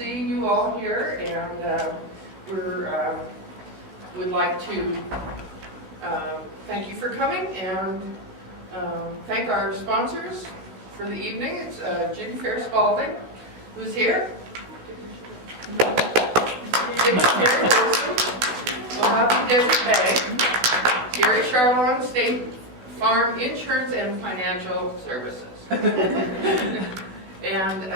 see you all here, and we'd like to thank you for coming and thank our sponsors for the evening. It's Jim Fair Spalding, who's here. Desert Bay, Gary Charlon, State Farm Insurance and Financial Services. And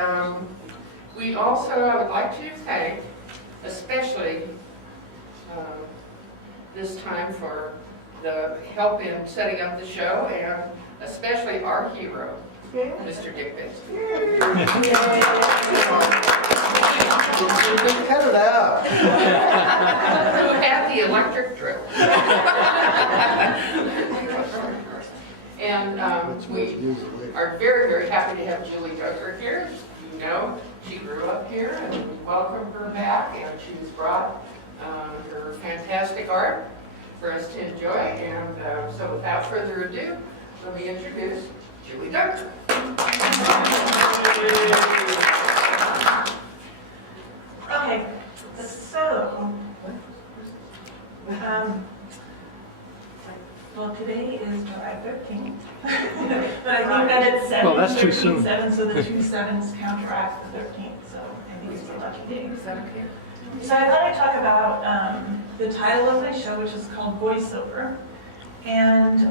we also, I would like to thank, especially this time for the help in setting up the show, and especially our hero, Mr. Dick Benson. Cut it out. Who had the electric drill. And we are very, very happy to have Julie Duggar here. You know, she grew up here, and we welcome her back, and she's brought her fantastic art for us to enjoy. And so without further ado, let me introduce Julie Duggar. Okay, so, well, today is July 13th, but I think that it's 7, Well, that's too soon. 7, so the 2 7s counteract the 13th, so I think it's a lucky day. Is that okay? So I thought I'd talk about the title of my show, which is called Voiceover, and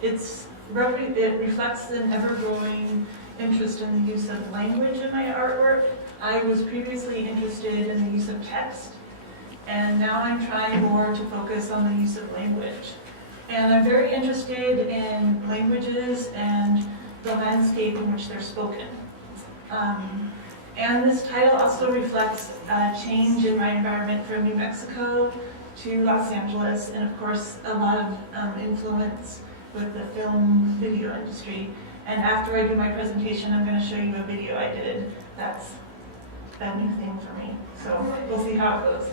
it reflects an ever-growing interest in the use of language in my artwork. I was previously interested in the use of text, and now I'm trying more to focus on the use of language. And I'm very interested in languages and the landscape in which they're spoken. And this title also reflects a change in my environment from New Mexico to Los Angeles, and of course a lot of influence with the film video industry. And after I do my presentation, I'm going to show you a video I did that's a new thing for me. So we'll see how it goes.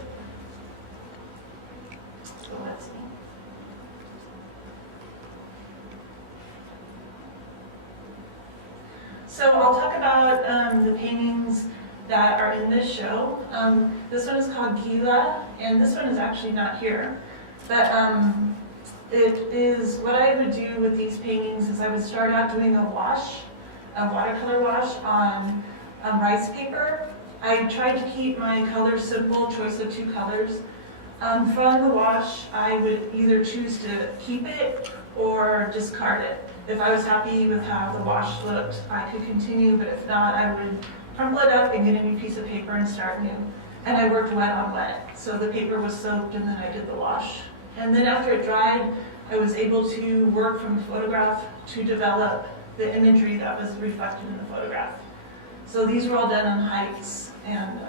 So let's see. So I'll talk about the paintings that are in this show. This one is called Gila, and this one is actually not here. But it is, what I would do with these paintings is I would start out doing a watercolor wash on rice paper. I tried to keep my colors simple, choice of 2 colors. From the wash, I would either choose to keep it or discard it. If I was happy with how the wash looked, I could continue, but if not, I would crumple it up and get a new piece of paper and start new. And I worked wet on wet, so the paper was soaked and then I did the wash. And then after it dried, I was able to work from the photograph to develop the imagery that was reflected in the photograph. So these were all done on heights, and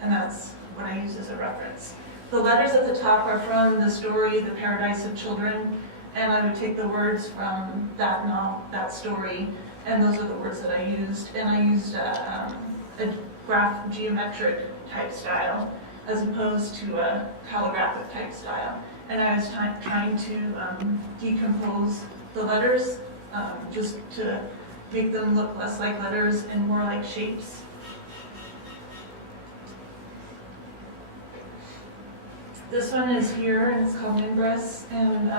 that's what I use as a reference. The letters at the top are from the story, The Paradise of Children, and I would take the words from that story, and those are the words that I used. And I used a graph geometric type style as opposed to a calligraphic type style. And I was trying to decompose the letters just to make them look less like letters and more like shapes. This one is here, and it's called Mimbres, and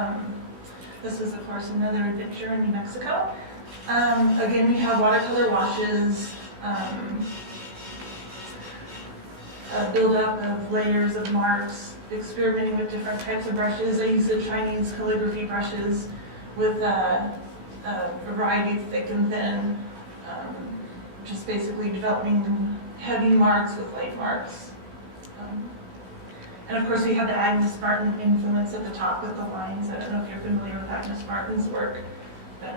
this is, of course, another adventure in New Mexico. Again, we have watercolor washes, a buildup of layers of marks, experimenting with different types of brushes. I use the Chinese calligraphy brushes with a variety of thick and thin, just basically developing heavy marks with light marks. And of course we have the Agnes Martin influence at the top with the lines. I don't know if you're familiar with Agnes Martin's work, but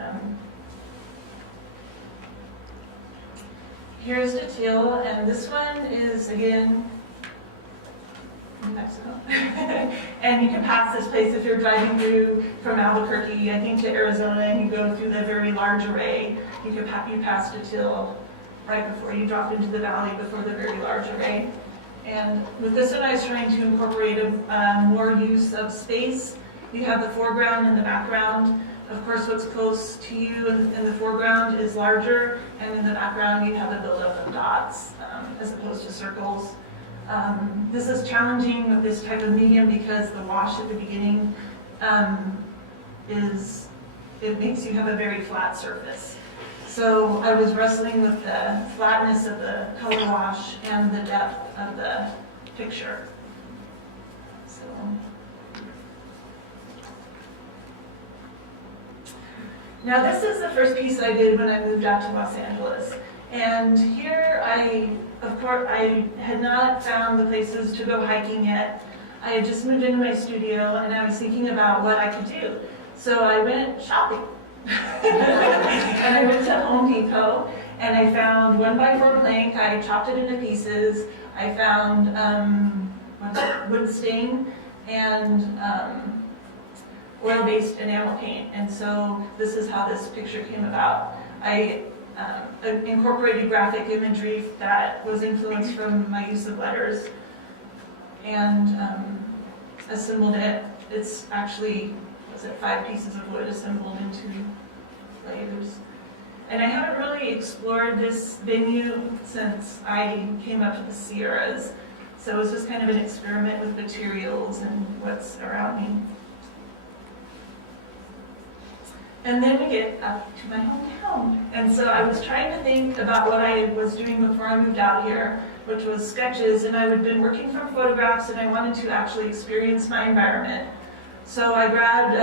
here's the teal, and this one is again New Mexico. And you can pass this place if you're driving through from Albuquerque, I think, to Arizona, and you go through the very large array. You pass the teal right before you drop into the valley, before the very large array. And with this one, I was trying to incorporate more use of space. You have the foreground and the background. of course, what's close to you in the foreground is larger, and in the background you have a buildup of dots as opposed to circles. This is challenging with this type of medium because the wash at the beginning it makes you have a very flat surface. So I was wrestling with the flatness of the color wash and the depth of the picture. So. Now this is the first piece I did when I moved out to Los Angeles. And here of course, I had not found the places to go hiking yet. I had just moved into my studio and I was thinking about what I could do. So I went shopping. And I went to Home Depot and I found 1x4 plank. I chopped it into pieces. I found wood stain and oil-based enamel paint. And so this is how this picture came about. I incorporated graphic imagery that was influenced from my use of letters and assembled it. It's actually, 5 pieces of wood assembled into layers. And I haven't really explored this venue since I came up to the Sierras. So it was just kind of an experiment with materials and what's around me. And then we get up to my hometown. And so I was trying to think about what I was doing before I moved out here, which was sketches. And I had been working from photographs and I wanted to actually experience my environment. So I grabbed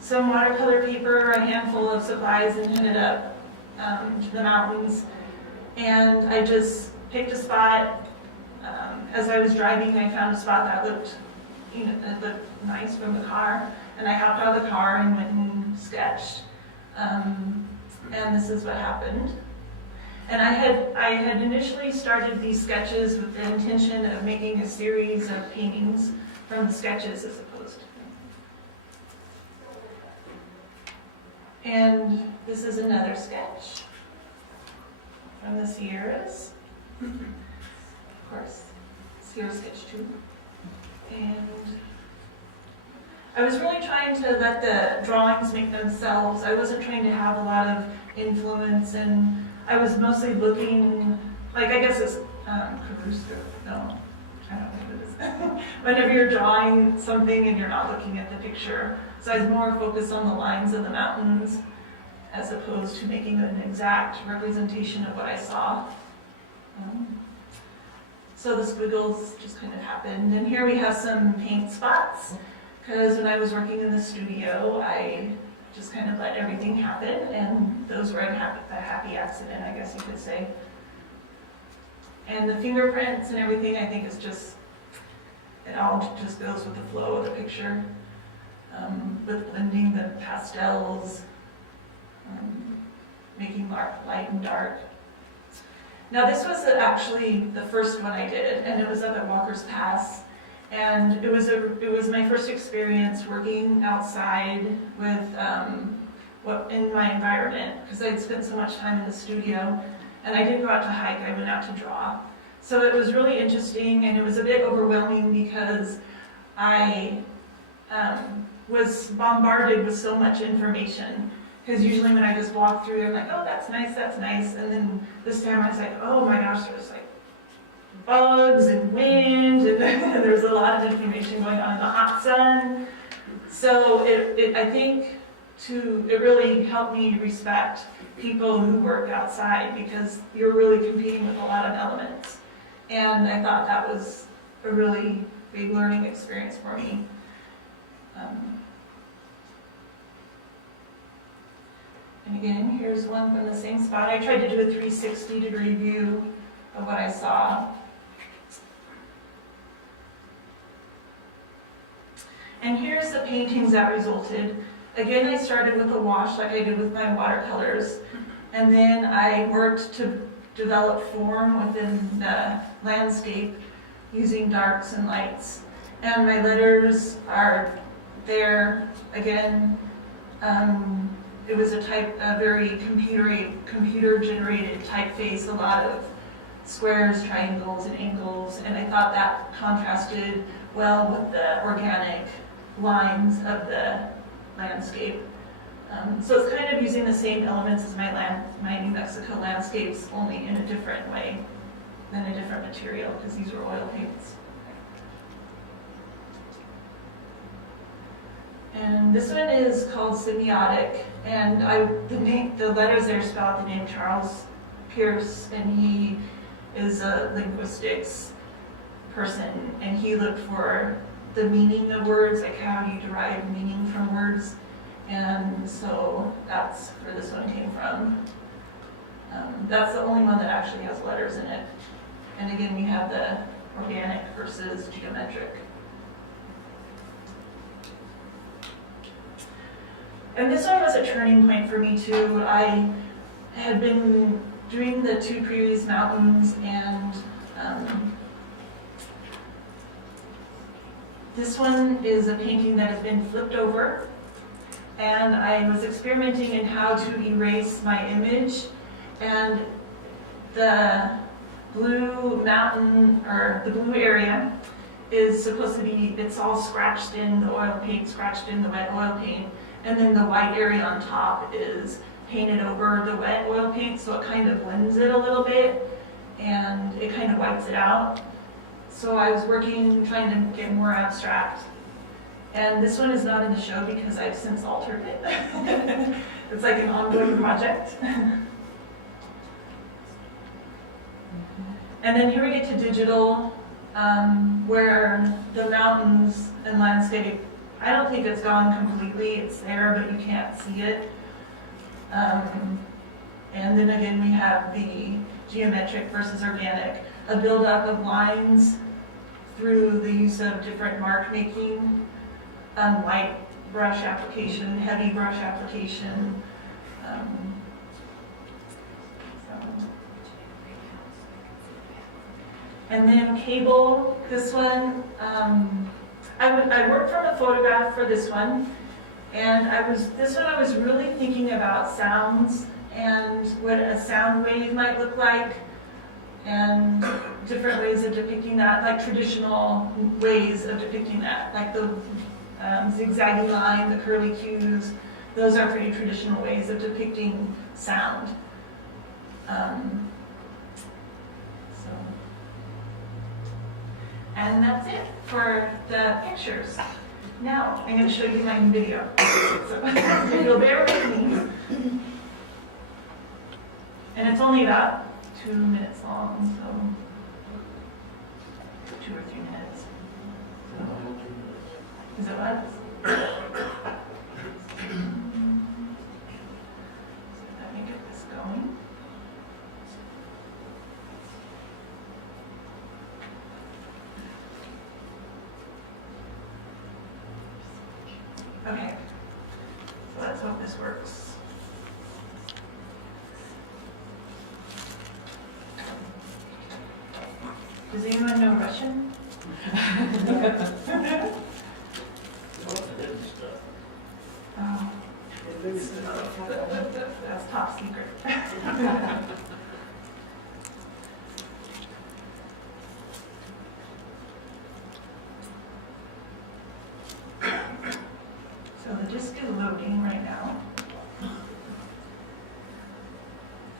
some watercolor paper, a handful of supplies, and headed up to the mountains. And I just picked a spot. As I was driving, I found a spot that looked nice from the car. And I hopped out of the car and went and sketched. And this is what happened. And I had initially started these sketches with the intention of making a series of paintings from the sketches as opposed to. And this is another sketch from the Sierras. Of course, Sierra sketch 2. And I was really trying to let the drawings make themselves. I wasn't trying to have a lot of influence, and I was mostly looking, I guess it's Caruso. No, I don't know what it is. Whenever you're drawing something and you're not looking at the picture. So I was more focused on the lines of the mountains as opposed to making an exact representation of what I saw. So the squiggles just kind of happened. And here we have some paint spots. Because when I was working in the studio, I just kind of let everything happen, and those were a happy accident, I guess you could say. And the fingerprints and everything, I think, it all just goes with the flow of the picture, with blending the pastels, making light and dark. Now this was actually the first one I did, and it was up at Walker's Pass. And it was my first experience working outside with in my environment, because I'd spent so much time in the studio, and I didn't go out to hike, I went out to draw. So it was really interesting, and it was a bit overwhelming because I was bombarded with so much information. Because usually when I just walk through, I'm like, oh, that's nice, and then this time I was like, oh my gosh, there's bugs and wind, and there's a lot of information going on in the hot sun. So I think it really helped me respect people who work outside, because you're really competing with a lot of elements. And I thought that was a really big learning experience for me. And again, here's one from the same spot. I tried to do a 360-degree view of what I saw. And here's the paintings that resulted. Again, I started with a wash like I did with my watercolors. And then I worked to develop form within the landscape using darks and lights. And my letters are there again. It was a very computer-generated typeface, a lot of squares, triangles, and angles. And I thought that contrasted well with the organic lines of the landscape. So it's kind of using the same elements as my New Mexico landscapes, only in a different way, than a different material, because these are oil paints. And this one is called Semiotic, and the letters there spell out the name Charles Pierce, and he is a linguistics person, and he looked for the meaning of words, like how do you derive meaning from words, and so that's where this one came from. That's the only one that actually has letters in it. And again, we have the organic versus geometric. And this one was a turning point for me too. I had been doing the two previous mountains, and this one is a painting that has been flipped over, and I was experimenting in how to erase my image, and the blue mountain, or the blue area, is supposed to be, it's all scratched in, the oil paint scratched in the wet oil paint, and then the white area on top is painted over the wet oil paint, so it kind of blends it a little bit, and it kind of wipes it out. So I was working, trying to get more abstract. And this one is not in the show because I've since altered it. It's like an ongoing project. And then here we get to digital, where the mountains and landscape, I don't think it's gone completely. It's there, but you can't see it. And then again, we have the geometric versus organic, a buildup of lines through the use of different mark making, light brush application, heavy brush application. And then cable, this one, I worked from a photograph for this one, and this one I was really thinking about sounds and what a sound wave might look like, and different ways of depicting that, like traditional ways of depicting that, like the zigzaggy line, the curly cues. Those are pretty traditional ways of depicting sound. And that's it for the pictures. Now, I'm going to show you my new video. So you'll bear with me. And it's only about 2 minutes long, so 2 or 3 minutes. Is it what? So let me get this going. Okay, so let's hope this works. Does anyone know Russian? Oh, that's top secret. So the disk is loading right now.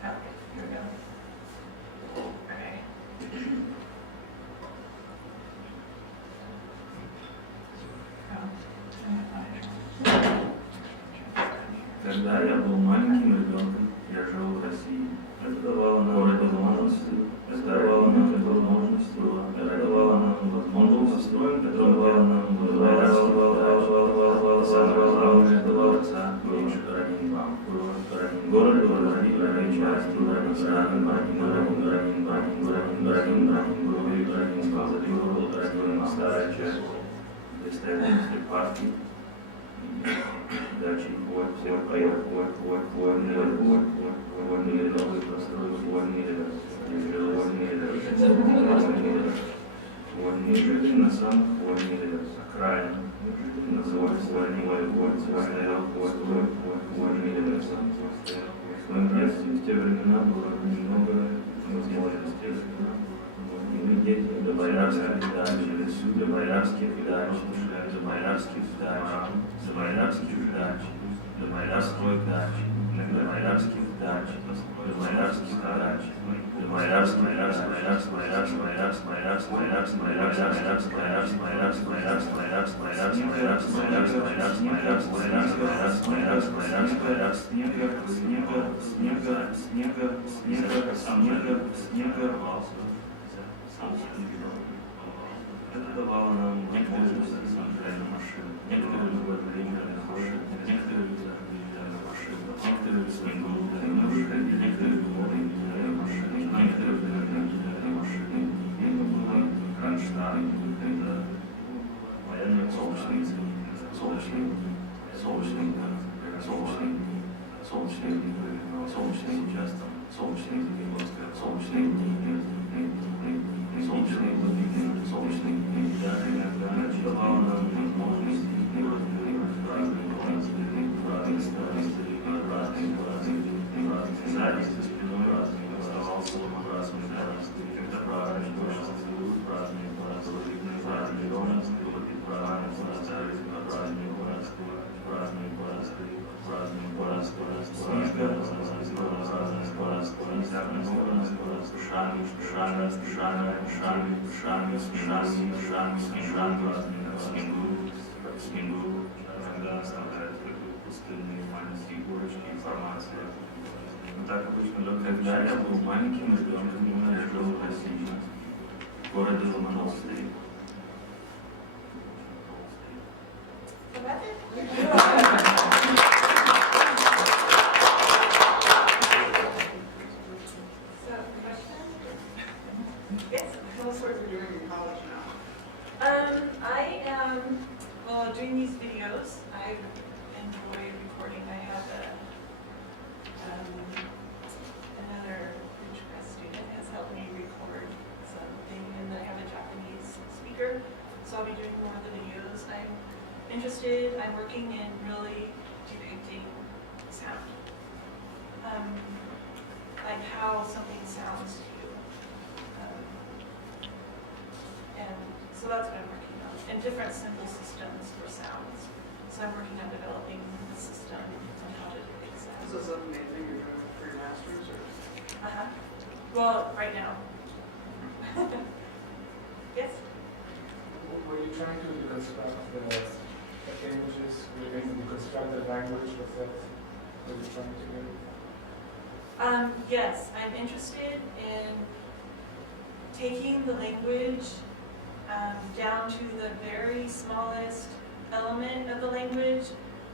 Oh, here we go. Okay. Когда я был маленьким ребенком, я жил в России. Это давало нам возможность, это давало нам возможность, это давало нам возможность построить, это давало нам город, старая часть, исторической парки, дачи, вольные жили на самых вольных окраинах, назывался в своем детстве в те времена было немного возможностей. Дети до боярских дач, до боярских дач, до боярских дач, до боярских дач, Маярской дачи, Маярских дач, Маярских дач, это давало нам некоторые результаты машин, некоторые удовлетворения машин, некоторые результаты машин, некоторые снегу машины, некоторые удовлетворения машины, некоторые удовлетворения машины. Это было Кронштадт, это военный солнечный, солнечный, солнечный, солнечный, солнечный, солнечный участок, солнечный, солнечный, солнечный, солнечный, давал нам возможность сзади, за спиной оставался разный, когда праздник вышел, праздник, праздник, снегу, иногда оставляют пустынные маленькие горочки информации. Но так обычно, когда я был маленьким ребенком, я жил в России, в городе Ломоносове. Doing these videos, I enjoy recording. I have another grad student has helped me record something, and I have a Japanese speaker, so I'll be doing more of the videos. I'm interested. I'm working in really depicting sound, like how something sounds to you, and so that's what I'm working on, and different symbol systems for sounds. So I'm working on developing a system on how to depict sound. Is this something you're doing for your masters, or? Well, right now. Yes? Were you trying to deconstruct the images? Were you going to deconstruct the language? Was that what you're trying to do? Yes, I'm interested in taking the language down to the very smallest element of the language,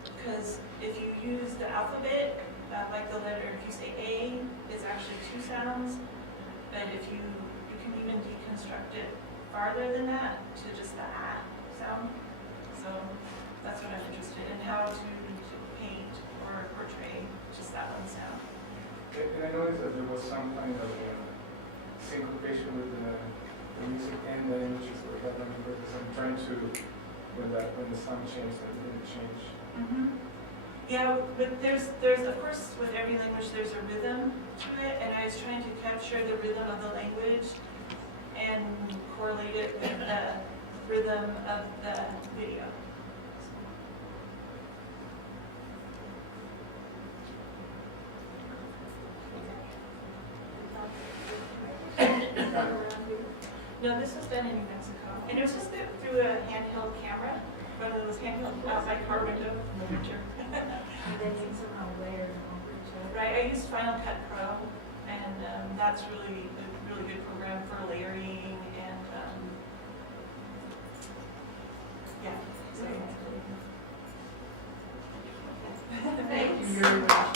because if you use the alphabet, like the letter, if you say A, it's actually two sounds, but if you can even deconstruct it farther than that to just the A sound. So that's what I'm interested in, how to paint or portray just that one sound. And I noticed that there was some kind of syncopation with the music and the images that we have on the purpose. I'm trying to, when the sound changed, that didn't change. Mm-hmm. Yeah, but there's of course with every language there's a rhythm to it, and I was trying to capture the rhythm of the language and correlate it with the rhythm of the video. No, this was done in New Mexico, and it was just through a handheld camera, one of those handheld out my car window in the winter. And then you somehow layered over each other. Right, I used Final Cut Pro, and that's really a really good program for layering and yeah. So, Thanks. Thank you very much.